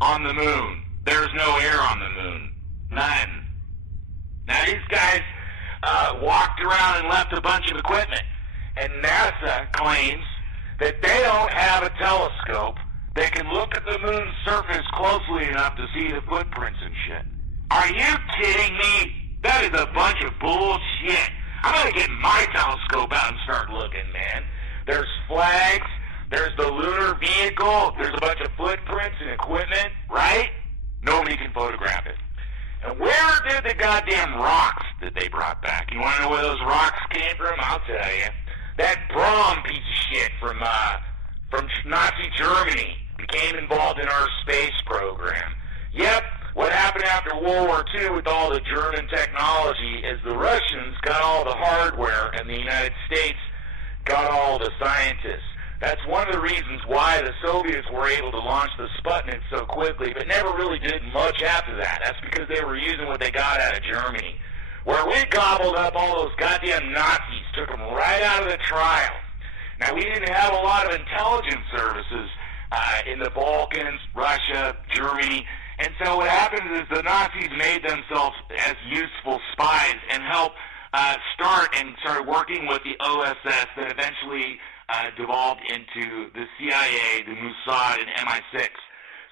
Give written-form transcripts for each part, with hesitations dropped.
on the moon. There's no air on the moon. None. Now these guys walked around and left a bunch of equipment, and NASA claims that they don't have a telescope that can look at the moon's surface closely enough to see the footprints and shit. Are you kidding me? That is a bunch of bullshit. I'm gonna get my telescope out and start looking, man. There's flags, there's the lunar vehicle, there's a bunch of footprints and equipment, right? Nobody can photograph it. And where did the goddamn rocks that they brought back? You wanna know where those rocks came from? I'll tell you. That Braun piece of shit from Nazi Germany became involved in our space program. Yep, what happened after World War II with all the German technology is the Russians got all the hardware and the United States got all the scientists. That's one of the reasons why the Soviets were able to launch the Sputnik so quickly, but never really did much after that. That's because they were using what they got out of Germany. Where we gobbled up all those goddamn Nazis, took them right out of the trial. Now, we didn't have a lot of intelligence services in the Balkans, Russia, Germany, and so what happened is the Nazis made themselves as useful spies and helped start and started working with the OSS that eventually devolved into the CIA, the Mossad, and MI6.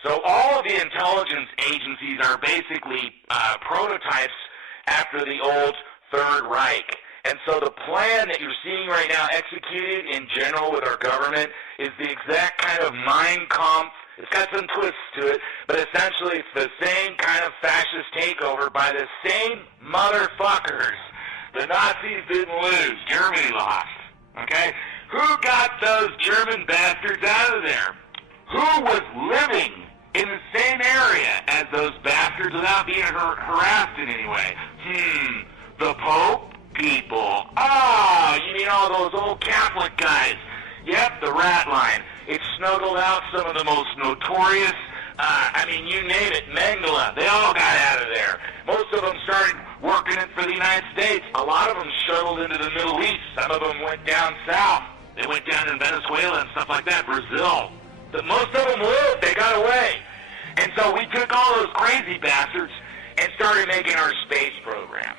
So all of the intelligence agencies are basically prototypes after the old Third Reich. And so the plan that you're seeing right now executed in general with our government is the exact kind of Mein Kampf. It's got some twists to it, but essentially it's the same kind of fascist takeover by the same motherfuckers. The Nazis didn't lose. Germany lost. Okay? Who got those German bastards out of there? Who was living in the same area as those bastards without being harassed in any way? The Pope? People. You mean all those old Catholic guys? Yep, the rat line. It snuggled out some of the most notorious, you name it, Mengele. They all got out of there. Most of them started working it for the United States. A lot of them shuttled into the Middle East. Some of them went down south. They went down in Venezuela and stuff like that, Brazil. But most of them lived. They got away. And so we took all those crazy bastards and started making our space program.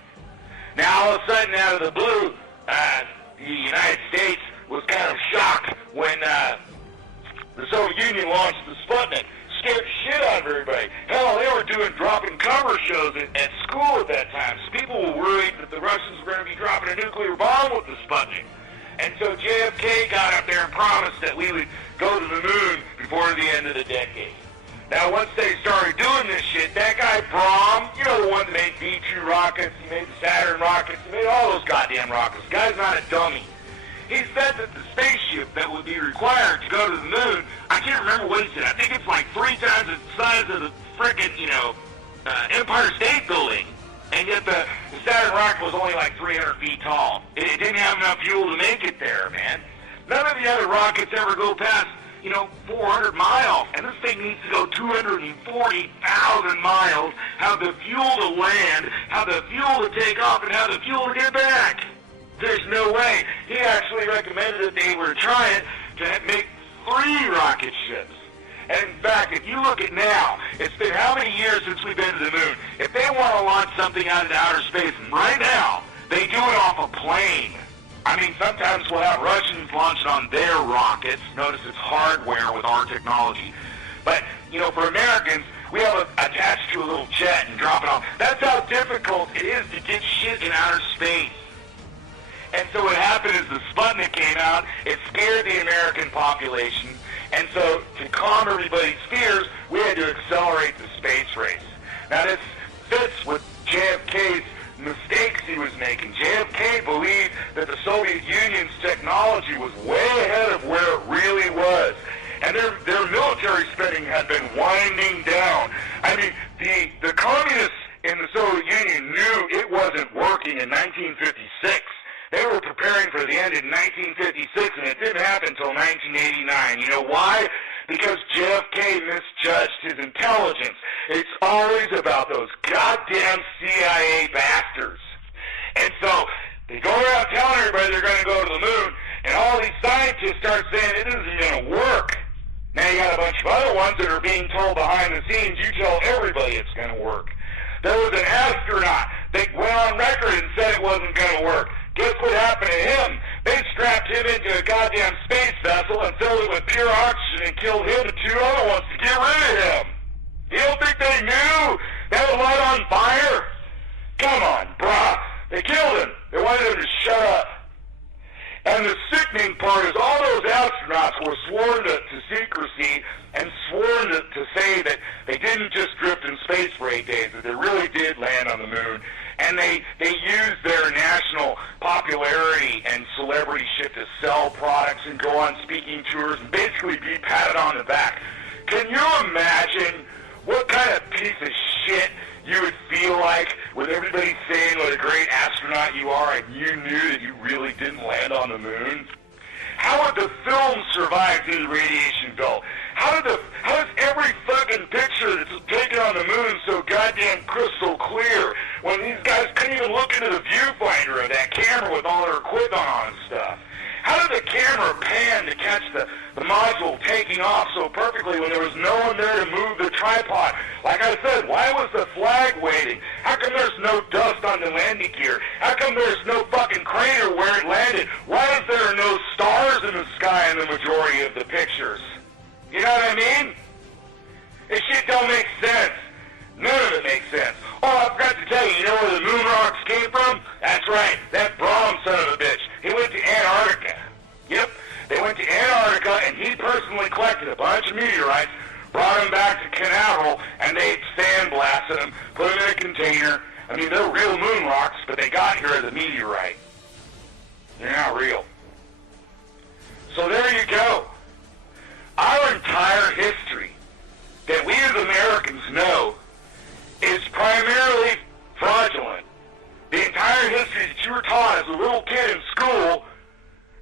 Now, all of a sudden, out of the blue, the United States was kind of shocked when the Soviet Union launched the Sputnik. Scared the shit out of everybody. Hell, they were dropping cover shows at school at that time. So people were worried that the Russians were going to be dropping a nuclear bomb with the Sputnik. And so JFK got up there and promised that we would go to the moon before the end of the decade. Now, once they started doing this shit, that guy Braun, you know, the one that made V-2 rockets, he made the Saturn rockets, he made all those goddamn rockets. The guy's not a dummy. He said that the spaceship that would be required to go to the moon, I can't remember what he said. I think it's like 3 times the size of the frickin', Empire State Building. And yet the Saturn rocket was only like 300 feet tall. It didn't have enough fuel to make it there, man. None of the other rockets ever go past 400 miles, and this thing needs to go 240,000 miles, have the fuel to land, have the fuel to take off, and have the fuel to get back. There's no way. He actually recommended that they were trying to make 3 rocket ships. And in fact, if you look at now, it's been how many years since we've been to the moon? If they want to launch something out into outer space right now, they do it off a plane. Sometimes we'll have Russians launch it on their rockets. Notice it's hardware with our technology. But, for Americans, we have it attached to a little jet and drop it off. That's how difficult it is to get shit in outer space. And so what happened is the Sputnik came out, it scared the American population, and so to calm everybody's fears, we had to accelerate the space race. Now this fits with JFK's mistakes he was making. JFK believed that the Soviet Union's technology was way ahead of where it really was. And their military spending had been winding down. The communists in the Soviet Union knew it wasn't working in 1956. They were preparing for the end in 1956, and it didn't happen until 1989. You know why? Because JFK misjudged his intelligence. It's always about those goddamn CIA bastards. And so they go around telling everybody they're going to go to the moon, and all these scientists start saying it isn't going to work. Now you got a bunch of other ones that are being told behind the scenes, you tell everybody it's going to work. There was an astronaut that went on record and said it wasn't going to work. Guess what happened to him? They strapped him into a goddamn space vessel and filled it with pure oxygen and killed him and two other ones to get rid of him. You don't think they knew that would light on fire? Come on, brah. They killed him. They wanted him to shut up. And the sickening part is all those astronauts were sworn to secrecy and sworn to say that they didn't just drift in space for 8 days, that they really did land on the moon. And they used their national popularity and celebrity shit to sell products and go on speaking tours and basically be patted on the back. Can you imagine what kind of piece of shit you would feel like with everybody saying what a great astronaut you are and you knew that you really didn't land on the moon? How would the film survive through the radiation belt? How does every fucking picture that's taken on the moon so goddamn crystal clear when these guys couldn't even look into the viewfinder of that camera with all their equipment on and stuff? How did the camera pan to catch the module taking off so perfectly when there was no one there to move the tripod? Like I said, why was the flag waving? How come there's no dust on the landing gear? How come there's no fucking crater where it landed? Why is there no stars in the sky in the majority of the pictures? You know what I mean? This shit don't make sense. None of it makes sense. Oh, I forgot to tell you, you know where the moon rocks came from? That's right, that Brahm son of a bitch. He went to Antarctica. Yep, they went to Antarctica, and he personally collected a bunch of meteorites, brought them back to Canaveral, and they sandblasted them, put them in a container. I mean, they're real moon rocks, but they got here as a meteorite. They're not real. So there you go. Our entire history that we as Americans know is primarily fraudulent. The entire history that you were taught as a little kid in school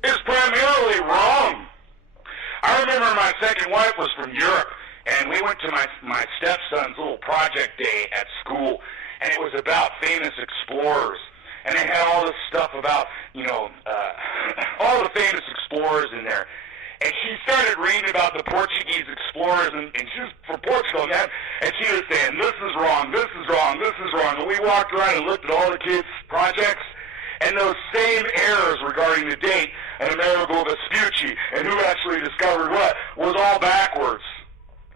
is primarily wrong. I remember my second wife was from Europe, and we went to my stepson's little project day at school, and it was about famous explorers. And they had all this stuff about, all the famous explorers in there. And she started reading about the Portuguese explorers, and she was from Portugal, man, and she was saying, this is wrong, this is wrong, this is wrong. And we walked around and looked at all the kids' projects, and those same errors regarding the date and Amerigo Vespucci and who actually discovered what was all backwards.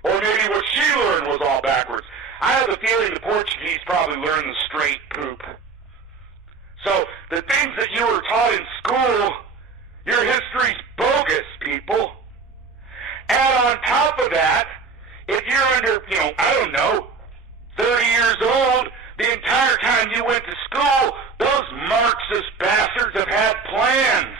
Or maybe what she learned was all backwards. I have a feeling the Portuguese probably learned the straight poop. So the things that you were taught in school, your history's bogus, people. And on top of that, if you're under, 30 years old, the entire time you went to school, those Marxist bastards have had plans.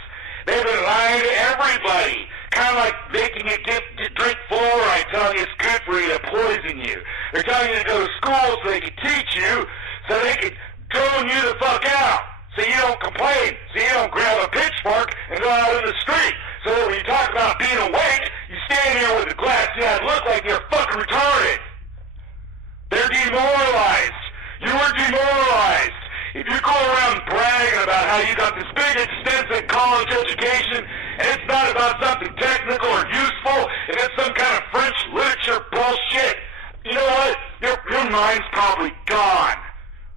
They've been lying to everybody. Kind of like making you drink fluoride, telling you it's good for you to poison you. They're telling you to go to school so they can teach you, so they can drone you the fuck out. So you don't complain, so you don't grab a pitchfork and go out in the street. So that when you talk about being awake, you stand here with a glass eye and look like you're fucking retarded. They're demoralized. You were demoralized. If you go around bragging about how you got this big, extensive college education, and it's not about something technical or useful, and it's some kind of French literature bullshit, you know what? Your mind's probably gone.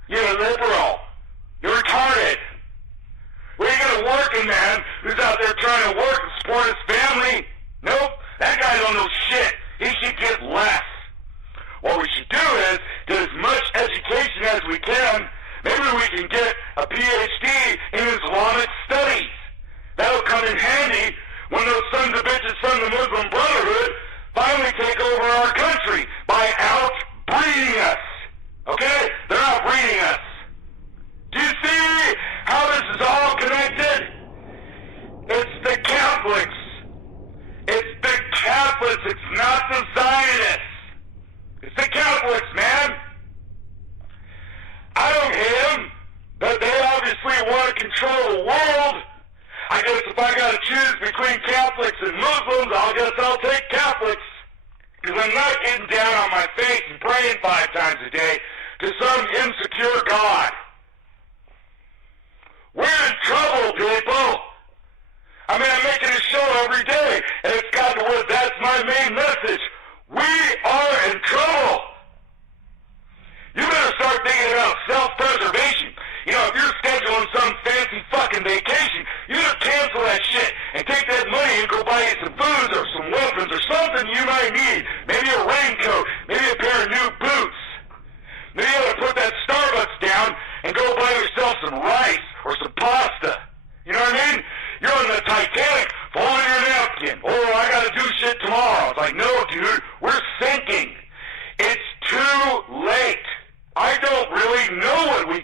You're a liberal. You're retarded. Where are you going to work a man who's out there trying to work and support his family? Nope, that guy don't know shit. He should get less. What we should do is get as much education as we can. Maybe we can get a PhD in Islamic studies. That'll come in handy when those sons of bitches from the Muslim Brotherhood finally take over our country by outbreeding us. Okay? They're outbreeding us. Do you see how this is all connected? It's the Catholics. It's the Catholics. It's not the Zionists. It's the Catholics, man. I don't hate them, but they obviously want to control the world. I guess if I got to choose between Catholics and Muslims, I'll take Catholics. Because I'm not getting down on my face and praying 5 times a day to some insecure God. We're in trouble, people. I mean, I'm making a show every day, and it's gotten to where that's my main message.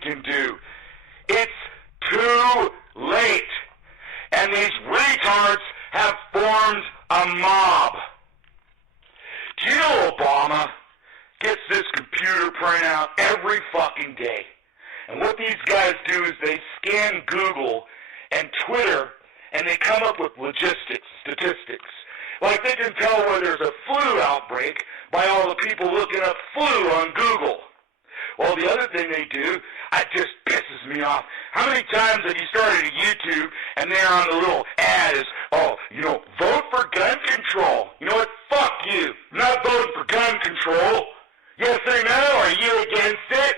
can do. It's too late. And these retards have formed a mob. Do you know Obama gets this computer printout every fucking day? And what these guys do is they scan Google and Twitter, and they come up with statistics. Like they can tell where there's a flu outbreak by all the people looking up flu on Google. Well, the other thing they do, it just pisses me off. How many times have you started a YouTube and there on the little ad is, vote for gun control. You know what? Fuck you. I'm not voting for gun control. Yes or no? Are you against it?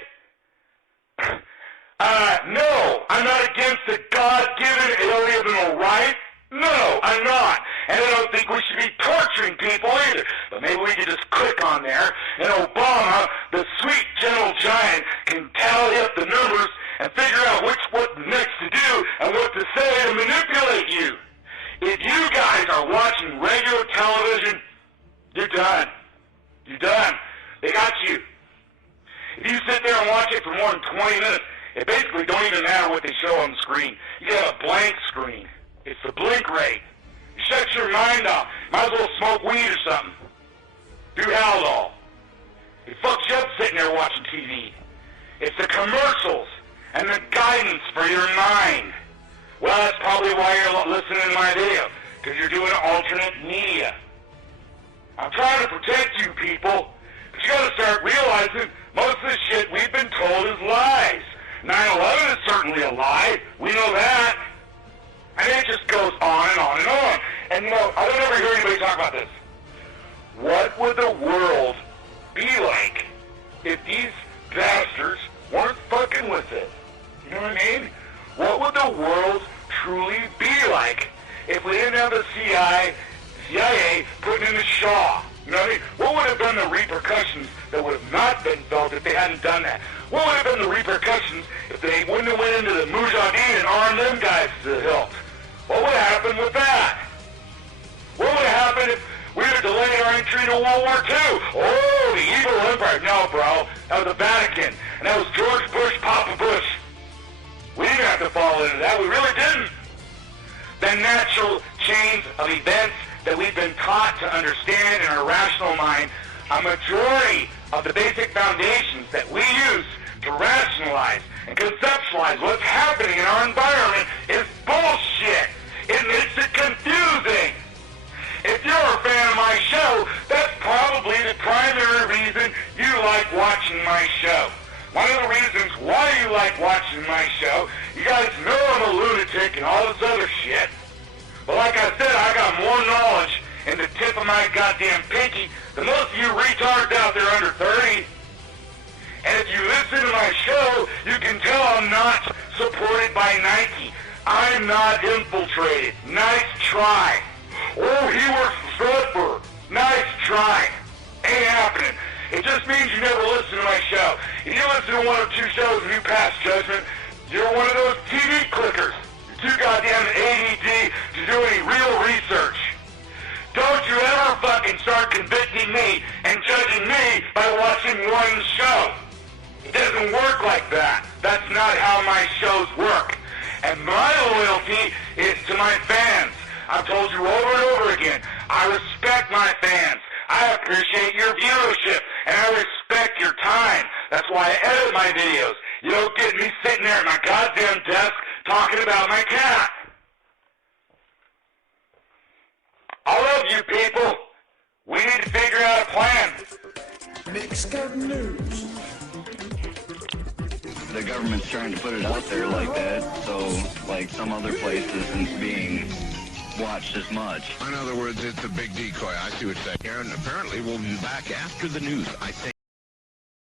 No, I'm not against the God-given alienable right. No, I'm not. And I don't think we should be torturing people either. But maybe we could just click on there, and Obama, the sweet, gentle giant, can tally up the numbers and figure out what next to do and what to say to manipulate you. If you guys are watching regular television, you're done. You're done. They got you. If you sit there and watch it for more than 20 minutes, it basically don't even matter what they show on the screen. You get a blank screen. It's the blink rate. You shut your mind off. Might as well smoke weed or something. Do Haldol. It fucks you up sitting there watching TV. It's the commercials and the guidance for your mind. Well, that's probably why you're listening to my video, because you're doing alternate media. I'm trying to protect you people, but you gotta start realizing most of the shit we've been told is lies. 9/11 is certainly a lie. We know that. And it just goes on and on and on. And I don't ever hear anybody talk about this. What would the world be like if these bastards weren't fucking with it? You know what I mean? What would the world truly be like if we didn't have the CIA putting in the Shaw? You know what I mean? What would have been the repercussions that would have not been felt if they hadn't done that? What would have been the repercussions if they wouldn't have went into the Mujahideen and armed them guys to the hilt? What would have happened with that? What would have happened if we would have delayed our entry to World War II? Oh, the evil empire. No, bro. That was the Vatican. And that was George Bush, Papa Bush. We didn't have to fall into that. We really didn't. The natural chains of events that we've been taught to understand in our rational mind, a majority of the basic foundations that we use to rationalize and conceptualize what's happening in our environment is bullshit. It makes it confusing. If you're a fan of my show, that's probably the primary reason you like watching my show. One of the reasons why you like watching my show, you guys know I'm a lunatic and all this other shit. But like I said, I got more knowledge in the tip of my goddamn pinky than most of you retards out there under 30. And if you listen to my show, you can tell I'm not supported by Nike. I'm not infiltrated. Nice try. Oh, he works for Spreaker. Nice try. Ain't happening. It just means you never listen to my show. If you listen to one or two shows and you pass judgment, you're one of those TV clickers. You're too goddamn ADD to do any real research. Don't you ever fucking start convicting me and judging me by watching one show. It doesn't work like that. That's not how my shows work. And my loyalty is to my fans. I've told you over and over again, I respect my fans. I appreciate your viewership, and I respect your time. That's why I edit my videos. You don't get me sitting there at my goddamn desk talking about my cat. I love you people. We need to figure out a plan. Mixed up news. The government's trying to put it out there like that, so like some other place isn't being watched as much. In other words, it's a big decoy. I see what you're saying. And apparently we'll be back after the news, I think.